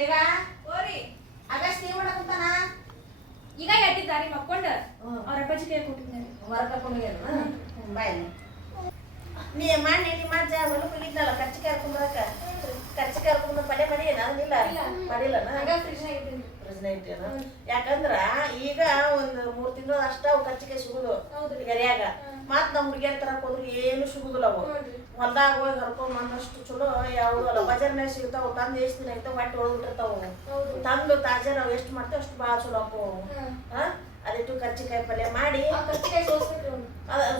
ಬೇಗ ಓರಿ ಆಗಸ್ಟ್ ಏನ್ ಮಾಡಕಂತಾನ ಈಗ ಎದ್ದಿದ್ದಾರಿ ಮಕ್ಕೊಂಡು ಅವ್ರ ಅಪ್ಪಾಜಿ ಕೈ ಕೊಟ್ಟಿದ್ದಾರೆ ಹೊರ ಕರ್ಕೊಂಡೋಗ್ಯಾನ ಬಾಯ್ ನೀ ಮಾಡಿ ನಿಮ್ಮ ಅಜ್ಜ ಹೊಲಕ್ಕೆ ಹೋಗಿದ್ನಲ್ಲ ಕರ್ಚಿಕಾಯಿ ಕರ್ಕೊಂಬರಕ ಕರ್ಚಿಕಾಯಿ ಕರ್ಕೊಂಬ ಪಲ್ಯ ಮಾಡಿಲ್ಲ ಮಾಡಿಲ್ಲನ ಫ್ರಿಜ್ನ ಇಟ್ಟೇನ ಯಾಕಂದ್ರ ಈಗ ಒಂದು 3 ತಿಂಗಳು ಅಷ್ಟ ಅವು ಕರ್ಚಿಕಾಯಿ ಸಿಗುದು ಗರಿಯಾಗ ಮತ್ ನಮ್ಮ ಹುಡುಗಿಯರ್ ತರಕ್ ಹೋದ್ರೆ ಏನು ಸಿಗುದಿಲ್ಲ ಅವು ಹೊಲ್ದಾಗ ಹೋಗಿ ಹರ್ಕೊಂಡ್ ಬಂದಷ್ಟು ಚಲೋ ಯಾವ್ದು ಅಲ್ಲ ಬಜಾರ್ನಾಗ ಸಿಗ್ತಾವ ತಂದು ಎಷ್ಟು ದಿನ ಐತಾವ ಹೊಟ್ಟೆ ಹೊಳ್ಬಿಟ್ಟಿರ್ತಾವ ತಂದು ತಾಜಾ ನಾವು ಎಷ್ಟು ಮಾಡ್ತೇವೆ ಅಷ್ಟು ಭಾಳ ಚಲೋ ಅಪ್ಪು ಅದಿಟ್ಟು ಕರ್ಚಿಕಾಯಿ ಪಲ್ಯ ಮಾಡಿ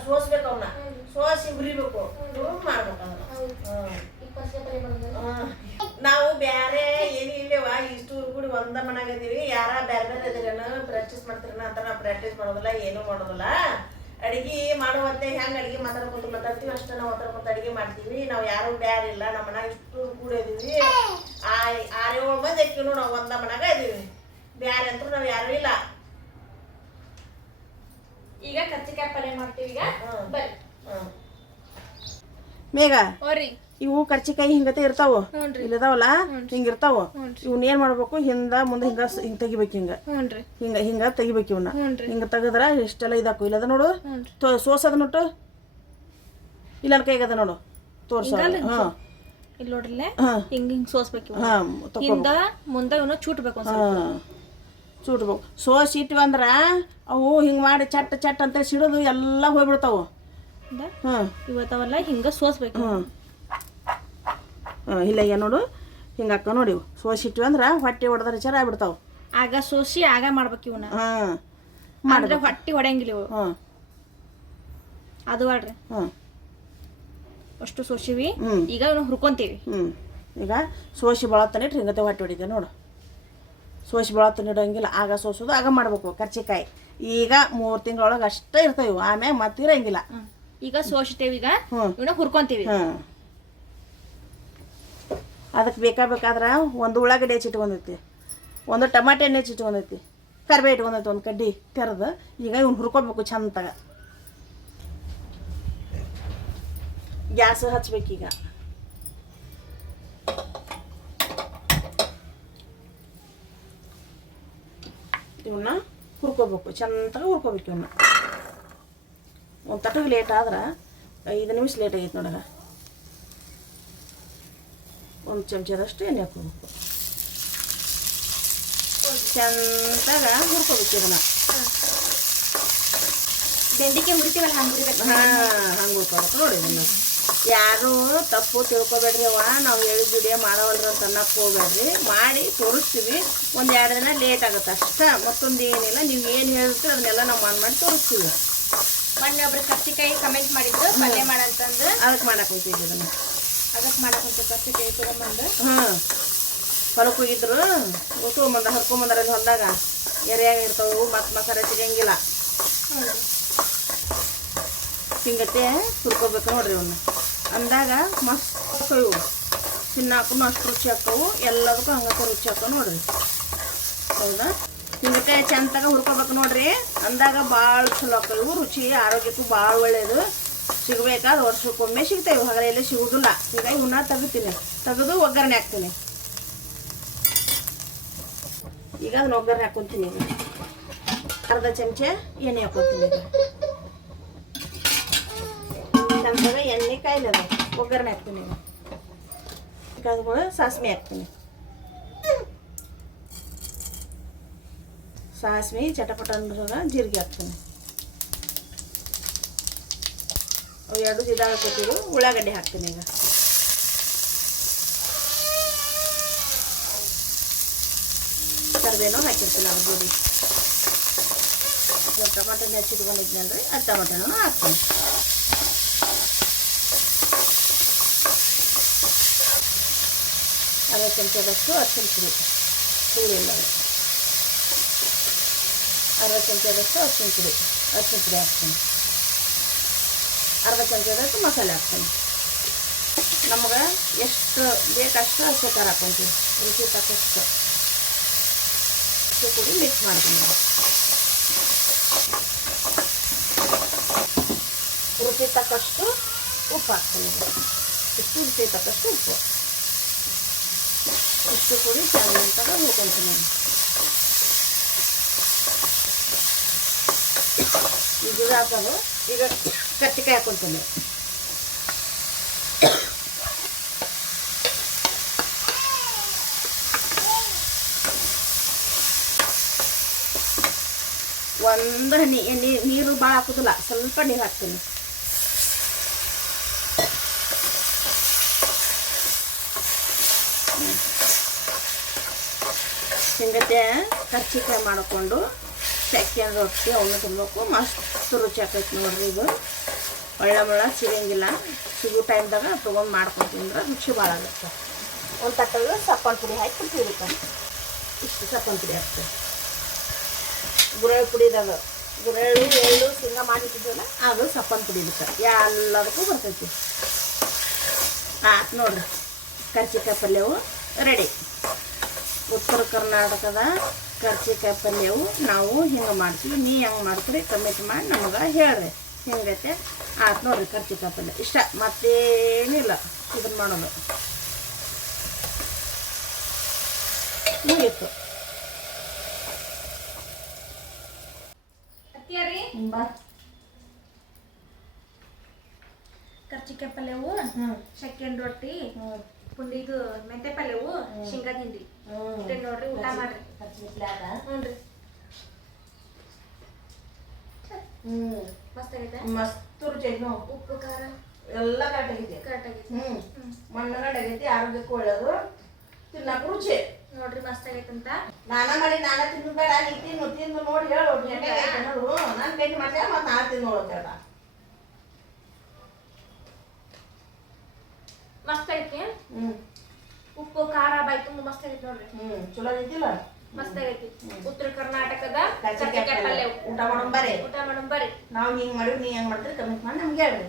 ಸೋಸ್ಬೇಕು ಅವನ್ನ ಸೋಸಿ ಹುರಿಬೇಕು ಮಾಡ್ಬೇಕು ನಾವು ಬ್ಯಾರೆ ಏನು ಇಲ್ಲವ ಇಷ್ಟು ಕೂಡ ಒಂದ ಮನಾಗದೀವಿ ಯಾರ ಬ್ಯಾರೆ ಬೇರೆ ಇದ್ರೇನ ಪ್ರಾಕ್ಟೀಸ್ ಮಾಡ್ತೀರನ ಅಂತ ನಾವು ಪ್ರಾಕ್ಟೀಸ್ ಮಾಡೋದಿಲ್ಲ ಏನೂ ಮಾಡೋದಿಲ್ಲ ಅಡಿಗೆ ಮಾಡುವಂತೆ ಹೆಂಗೆ ಅಡಿಗೆ ಮಾತಾಡ್ತೀವಿ ಅಷ್ಟ ನಾವು ಮಾತಾಡ್ಕೊಂತ ಅಡಿಗೆ ಮಾಡ್ತೀವಿ ನಾವು ಯಾರು ಬ್ಯಾರೆ ಇಲ್ಲ ನಮ್ಮ ಮನಾಗ ಇಷ್ಟು ಕೂಡ ಇದೀವಿ 6-7 ಮಂದಿ ಅಕ್ಕಿನೂ ನಾವು ಒಂದ ಮನಾಗ ಇದೀವಿ ಬ್ಯಾರೆ ಅಂತೂ ನಾವು ಯಾರು ಇಲ್ಲ ಈಗ ಕರ್ಚಿಕಾಯಿ ಪಲ್ಯ ಮಾಡ್ತೀವಿ ಈಗ ಬರ್ರಿ ಮೇಘ ಓರಿ ಇವು ಕರ್ಚಿಕಾಯಿ ಹಿಂಗತೆ ಇರ್ತಾವ ಇಲ್ಲದಾವಲ್ಲ ಹಿಂಗಿರ್ತಾವ ಇವ್ನ ಏನ್ ಮಾಡ್ಬೇಕು ಹಿಂದ ಮುಂದೆ ಹಿಂಗ ತೆಗಿಬೇಕು ಹಿಂಗ ತೆಗಿಬೇಕು ಇವನ್ನ ಹಿಂಗ ತೆಗದ್ರ ಇಷ್ಟೆಲ್ಲ ಇದಾಕು ಇಲ್ಲದ ನೋಡು ಸೋಸದ ನೋಟು ಇಲ್ಲ ಕೈಗದ ನೋಡು ತೋರ್ಸ ಇಲ್ಲಿ ನೋಡ್ರಲ್ಲ ಹಿಂಗ ಸೋಸ್ಬೇಕು ಹಿಂದ ಮುಂದೆ ಇವನ್ನ ಚೂಟ್ಬೇಕು ಚೂಟ್ಬೇಕು ಸೋಸಿ ಇಟ್ವಿ ಅಂದ್ರ ಅವು ಹಿಂಗ್ ಮಾಡಿ ಚಟ್ ಚಟ್ ಅಂತ ಸಿಡೋದು ಎಲ್ಲ ಹೋಗ್ಬಿಡ್ತಾವು ಇವತ್ತವಲ್ಲ ಹಿಂಗ ಸೋಸ್ಬೇಕು ಇಲ್ಲ ಏನ್ ನೋಡು ಹಿಂಗ ಅಕ್ಕ ನೋಡಿ ಸೋಸಿಟ್ವಿ ಅಂದ್ರ ಹೊಟ್ಟೆ ಹೊಡೆದ್ರೆ ವಿಚಾರ ಆಗ್ಬಿಡ್ತಾವ ಆಗ ಸೋಸಿ ಆಗ ಮಾಡ್ಬೇಕು ಇವನ್ನ ಮಾಡಿದ್ರೆ ಹೊಟ್ಟಿ ಹೊಡೆಯಂಗಿಲ್ಲ ಇವು ಅದು ಮಾಡ್ರಿ ಅಷ್ಟು ಸೋಸಿವಿ ಈಗ ಇವನ್ನ ಹುರ್ಕೊಂತೀವಿ ಈಗ ಸೋಸಿ ಬಳತ್ತಾನೆ ಇಟ್ಟು ಹಿಂಗತೆ ಹೊಟ್ಟೆ ಹೊಡಿದೆ ನೋಡು ಸೋಸಿ ಬಳತ್ತಾನೆ ಇಡೋಂಗಿಲ್ಲ ಆಗ ಸೋಸೋದು ಆಗ ಮಾಡ್ಬೇಕು ಕರ್ಚಿಕಾಯಿ ಈಗ 3 ತಿಂಗಳೊಳಗೆ ಅಷ್ಟೇ ಇರ್ತಾವ ಆಮ್ಯಾಗ ಮತ್ತಿರಂಗಿಲ್ಲ ಈಗ ಸೋಸಿತೇವಿ ಈಗ ಇವನ್ನ ಹುರ್ಕೊಂತೀವಿ ಅದಕ್ಕೆ ಬೇಕಾದ್ರೆ ಒಂದು ಉಳ್ಳಾಗಡ್ಡಿ ಹೆಚ್ಚಿಟ್ಕೊಂಡೈತಿ ಒಂದು ಟಮಾಟೆ ಹಣ್ಣು ಹೆಚ್ಚಿಟ್ಕೊಂಡೈತಿ ಕರಿಬೇವು ಇಟ್ಕೊಂಡೈತಿ ಒಂದು ಕಡ್ಡಿ ತೆರೆದು ಈಗ ಇವ್ನು ಹುರ್ಕೋಬೇಕು ಚಂದಾಗ ಗ್ಯಾಸ್ ಹಚ್ಬೇಕೀಗ ಇವನ್ನ ಹುರ್ಕೋಬೇಕು ಚಂದಾಗ ಹುರ್ಕೋಬೇಕು ಇವನ್ನ ಒಂದು ತಟಗೆ ಲೇಟ್ ಆದ್ರೆ 5 ನಿಮಿಷ ಲೇಟ್ ಆಗೈತೆ ನೋಡಗ ಒಂದು ಚಮಚದಷ್ಟು ಎಣ್ಣೆ ಹಾಕೋಬೇಕು ಚಂದಾಗ ಹುರ್ಕೋಬೇಕು ಇದನ್ನ ಬೆಂಡಿಕೆ ಹುರಿತೀವಲ್ಲ ಹಂಗೆ ಹುರಿಬೇಕು ಹಂಗೆ ಹುರ್ಕೋಬೇಕು ನೋಡಿ ಇದನ್ನು ಯಾರು ತಪ್ಪು ತಿಳ್ಕೊಬೇಡ್ರಿ ಅವ್ವ ನಾವು ಹೇಳಿದ ವಿಡಿಯೋ ಮಾಡವಲ್ರಿ ಅಂತ ಅನ್ನಕ್ಕೆ ಹೋಗ್ಬೇಡ್ರಿ ಮಾಡಿ ತೋರಿಸ್ತೀವಿ 1-2 ದಿನ ಲೇಟ್ ಆಗುತ್ತೆ ಅಷ್ಟೇ ಮತ್ತೊಂದು ಏನಿಲ್ಲ ನೀವು ಏನು ಹೇಳ್ತೀರಿ ಅದನ್ನೆಲ್ಲ ನಾವು ಮಾಡಿ ತೋರಿಸ್ತೀವಿ ಮೊನ್ನೆ ಒಬ್ರು ಕರ್ಚಿಕಾಯಿ ಕಮೆಂಟ್ ಮಾಡಿದ್ರು ಪಲ್ಯ ಮಾಡಂತಂದು ಅದಕ್ಕೆ ಮಾಡಕ್ಕೆ ಹೋಗ್ತೀವಿ ಇದನ್ನು ಅದಕ್ಕೆ ಮಾಡಕ್ಕಂತ ಕರ್ಚಿಕಾಯಿ ತೊಗೊಂಬಂದು ಹೊಲಕ್ಕೆ ಹೋಗಿದ್ರು ತೊಗೊಂಬಂದ ಹರ್ಕೊಂಬಂದಾರಲ್ಲಿ ಹೊಲದಾಗ ಎರೆಯಾಗ ಇರ್ತಾವೆ ಮತ್ತು ಮಸಾಲೆ ಸಿಗಂಗಿಲ್ಲ ಹಿಂಗತ್ತೆ ಹುರ್ಕೋಬೇಕು ನೋಡ್ರಿ ಅವನ್ನ ಅಂದಾಗ ಮಸ್ತ್ ಇವು ತಿನ್ನಾಕು ಅಷ್ಟು ರುಚಿ ಹಾಕವು ಎಲ್ಲದಕ್ಕೂ ಹಂಗಕ್ಕೆ ರುಚಿ ಹಾಕವು ನೋಡ್ರಿ ಹೌದಾ ಹಿಂಗತ್ತೆ ಚಂದಾಗ ಹುರ್ಕೋಬೇಕು ನೋಡ್ರಿ ಅಂದಾಗ ಭಾಳ ಚಲೋ ಹಾಕವು ರುಚಿ ಆರೋಗ್ಯಕ್ಕೂ ಭಾಳ ಒಳ್ಳೆಯದು ಸಿಗಬೇಕಾದ್ರೆ ವರ್ಷಕ್ಕೊಮ್ಮೆ ಸಿಗ್ತೇವೆ ಹಾಗಾದ್ರೆ ಎಲ್ಲೇ ಸಿಗುದಿಲ್ಲ ಹೀಗಾಗಿ ಇವನ್ನ ತೆಗೆದು ಒಗ್ಗರಣೆ ಹಾಕ್ತೀನಿ ಈಗ ಅದನ್ನ ಒಗ್ಗರಣೆ ಹಾಕ್ಕೊಂತೀನಿ ಈಗ ಅರ್ಧ ಚಮಚ ಎಣ್ಣೆ ಹಾಕ್ಕೊಂತೀನಿ ಚಂದಾಗ ಎಣ್ಣೆ ಕಾಯಿಲದ ಒಗ್ಗರಣೆ ಹಾಕ್ತೀನಿ ಈಗ ಅದ್ರೊಳಗೆ ಸಾಸಿವೆ ಹಾಕ್ತೀನಿ ಸಾಸಿವೆ ಚಟಪಟ ಅಂದ್ರಾಗ ಜೀರಿಗೆ ಹಾಕ್ತೀನಿ ಅವು 2 ಇದಾಗತ್ತಿರು ಉಳ್ಳಾಗಡ್ಡೆ ಹಾಕ್ತೀನಿ ಈಗ ಕರಿಬೇವು ಹಾಕಿರ್ತೀನಿ ಅದ್ರ ಜೋಡಿ ಟಮಾಟೆ ಹೆಚ್ಚಿಟ್ಕೊಂಡಿದ್ನಲ್ರಿ ಅದು ಟಮಾಟೆನೂ ಹಾಕ್ತೀನಿ ಅರ್ಧ ಚಮಚದಷ್ಟು ಅರಿಶಿನ ಪುಡಿ ಇಲ್ಲ ಅರ್ಧ ಚಮಚದಷ್ಟು ಅರಿಶಿನ ಪುಡಿ ಹಾಕ್ತೀನಿ ಅರ್ಧ ಚಮಚದಷ್ಟು ಮಸಾಲೆ ಹಾಕ್ತೀನಿ ನಮ್ಗೆ ಎಷ್ಟು ಬೇಕಷ್ಟು ಅಷ್ಟೇ ಖಾರ ಹಾಕ್ಕೊಂತೀವಿ ರುಚಿ ತಕ್ಕಷ್ಟು ಪುಡಿ ಮಿಕ್ಸ್ ಮಾಡ್ತೀನಿ ರುಚಿ ತಕ್ಕಷ್ಟು ಉಪ್ಪು ಹಾಕ್ತೀನಿ ರುಚಿ ತಕ್ಕಷ್ಟು ಉಪ್ಪು ಇಷ್ಟು ಪುಡಿ ಚೆನ್ನಾಗಿ ಹುರ್ಕೊಂತೀನಿ. ಈಗ ಹಾಕೋದು, ಈಗ ಕರ್ಚಿಕಾಯಿ ಹಾಕೊತೀನಿ. ಒಂದು ಹನಿ ನೀರು ಭಾಳ ಹಾಕೋದಿಲ್ಲ, ಸ್ವಲ್ಪ ನೀರು ಹಾಕ್ತೀನಿ. ಹಿಂಗತೆ ಕರ್ಚಿಕಾಯಿ ಮಾಡಿಕೊಂಡು ಚಕ್ಕೆನ ರೊಟ್ಟಿ ಅವನ್ನ ತಿನ್ಬೇಕು. ಮಸ್ತ್ ರುಚಿ ಆಕೈತಿ ನೋಡ್ರಿ. ಇದು ಒಳ್ಳೆ ಸಿಗಂಗಿಲ್ಲ, ಸಿಗೋ ಟೈಮ್ದಾಗ ತೊಗೊಂಡು ಮಾಡ್ಕೊಂಡು ತಿಂದ್ರೆ ರುಚಿ ಭಾಳ ಆಗುತ್ತೆ. ಒಂದು ತಟ್ಟಲ್ಲಿ ಸಪ್ಪನ ಪುಡಿ ಹಾಕಿ ಇಷ್ಟು ಸಪ್ಪನ ಪುಡಿ ಹಾಕ್ತೀವಿ. ಗುರೆಳ್ಳು ಪುಡಿದಾಗ ಗುರೆಳ್ಳು ಎಳ್ಳು ಶೇಂಗಾ ಮಾಡಿಟ್ಟಿದ್ವಲ್ಲ ಅದು ಸಪ್ಪನ ಪುಡಿ ಇದಕ್ಕೆ ಎಲ್ಲದಕ್ಕೂ ಬರ್ತೈತಿ. ಆಯ್ತು ನೋಡ್ರಿ, ಕರ್ಚಿಕಾಯಿ ಪಲ್ಯವು ರೆಡಿ. ಉತ್ತರ ಕರ್ನಾಟಕದ ಕರ್ಚಿಕಾಯಿ ಪಲ್ಯವು ನಾವು ಹಿಂಗೆ ಮಾಡ್ತೀವಿ. ನೀ ಹೆಂಗೆ ಮಾಡ್ತೀರಿ ಕಮೆಂಟ್ ಮಾಡಿ ನಮಗೆ ಹೇಳ್ರಿ. ಹಿಂಗೈತೆ ಆಯ್ತು ನೋಡ್ರಿ ಕರ್ಚಿಕಾಯಿ ಪಲ್ಯ ಇಷ್ಟ, ಮತ್ತೇನಿಲ್ಲ ಇದನ್ನು ಮಾಡೋದು. ಮುಗೀತು. ಕರ್ಚಿಕಾಯಿ ಪಲ್ಯವು, ಚಕ್ಕೆನ ರೊಟ್ಟಿ, ಪುಂಡಿದು ಮೆಂತೆ ಪಲ್ಯವು, ಶೇಂಗಾ ಹಿಂಡಿ ನೋಡ್ರಿ. ಊಟ ಮಾಡ್ರಿ. ಮಸ್ತ್ ಆಗೈತೆ. ಮಸ್ತ್ ರುಚಿ ಐತಿ. ಉಪ್ಪು ಖಾರ ಎಲ್ಲ ಕರೆಕ್ಟ್ ಆಗೈತಿ. ಮಣ್ಣಗಡ್ಡೆ ಆಗೈತಿ, ಆರೋಗ್ಯಕ್ಕೂ ಒಳ್ಳೇದು, ತಿನ್ನಕ್ಕೆ ರುಚಿ ನೋಡ್ರಿ. ಮಸ್ತ್ ಆಗೈತಂತ ನಾನ ಮಾಡಿ ನಾನ ತಿನ್ಬೇಡ, ನೀ ತಿಂದು ನೋಡಿ ಹೇಳು. ನಾನು ಭೇಟಿ ಮಾಡ್ತೇವೆ ಮತ್ತು ನಾನು ತಿಂದು ನೋಡ್ತೇಳ. ಮಸ್ತ್ ಐತಿ. ಉಪ್ಪು ಖಾರ ಬಾಯ್ತು ಮಸ್ತ್ ಆಗೈತಿ ನೋಡ್ರಿ. ಚಲೋ ಐತಿಲ್ಲ, ಮಸ್ತ್ ಆಗೈತಿ. ಉತ್ತರ ಕರ್ನಾಟಕದ ಕರ್ಚಿಕಾಯಿ ಪಲ್ಯ ಊಟ ಮಾಡೋಣ ಬರ್ರಿ. ಊಟ ಮಾಡೋಣ ಬರ್ರಿ. ನಾವು ಹಿಂಗೆ ಮಾಡಿವಿ, ನೀ ಹೆಂಗೆ ಮಾಡ್ತೀರಿ ಕಮೆಂಟ್ ಮಾಡಿ ನಮ್ಗೆ ಹೇಳ್ರಿ.